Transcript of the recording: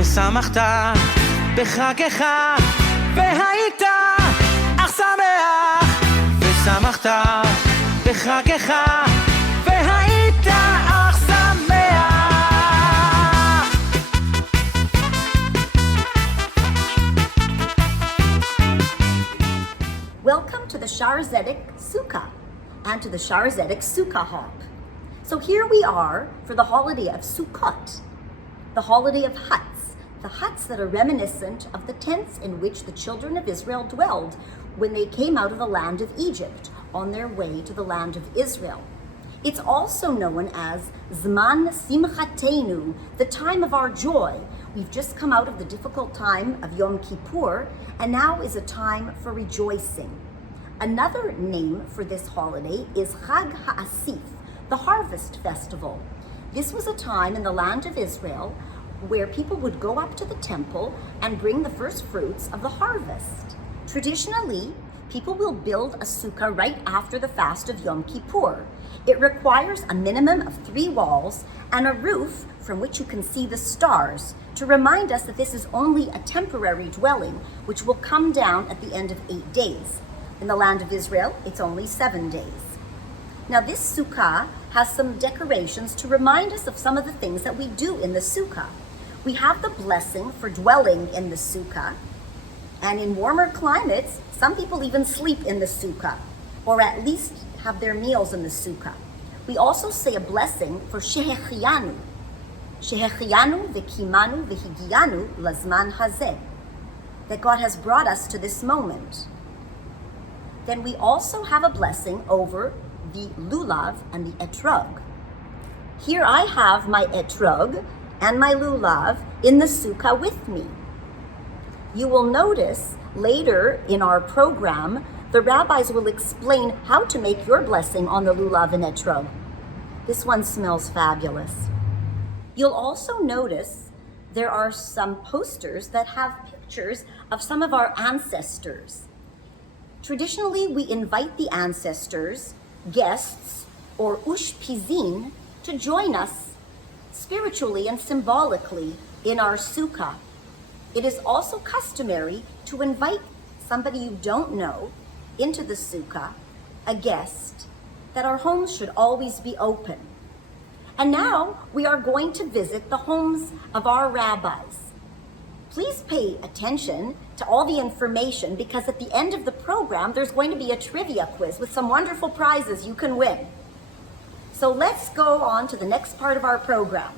ושמחת בחגך, והיית אך שמח, ושמחת בחגך, והיית אך שמח. Welcome to the Shar Zedek Sukkah and to the Shar Zedek Sukkah Hop. So here we are for the holiday of Sukkot, the holiday of huts, the huts that are reminiscent of the tents in which the children of Israel dwelled when they came out of the land of Egypt on their way to the land of Israel. It's also known as Zman Simchatenu, the time of our joy. We've just come out of the difficult time of Yom Kippur, and now is a time for rejoicing. Another name for this holiday is Chag HaAsif, the harvest festival. This was a time in the land of Israel where people would go up to the temple and bring the first fruits of the harvest. Traditionally, people will build a sukkah right after the fast of Yom Kippur. It requires a minimum of 3 walls and a roof from which you can see the stars to remind us that this is only a temporary dwelling which will come down at the end of 8 days. In the land of Israel, it's only 7 days. Now this sukkah has some decorations to remind us of some of the things that we do in the sukkah. We have the blessing for dwelling in the sukkah, and in warmer climates, some people even sleep in the sukkah, or at least have their meals in the sukkah. We also say a blessing for Shehechianu. Shehechianu v'kimanu v'higiyanu lazman hazeh, that God has brought us to this moment. Then we also have a blessing over the lulav and the etrog. Here I have my etrog and my lulav in the sukkah with me. You will notice later in our program, the rabbis will explain how to make your blessing on the lulav and etrog. This one smells fabulous. You'll also notice there are some posters that have pictures of some of our ancestors. Traditionally, we invite the ancestors, guests, or ushpizin to join us spiritually and symbolically in our sukkah. It is also customary to invite somebody you don't know into the sukkah, a guest, that our homes should always be open. And now we are going to visit the homes of our rabbis. Please pay attention to all the information, because at the end of the program, there's going to be a trivia quiz with some wonderful prizes you can win. So let's go on to the next part of our program.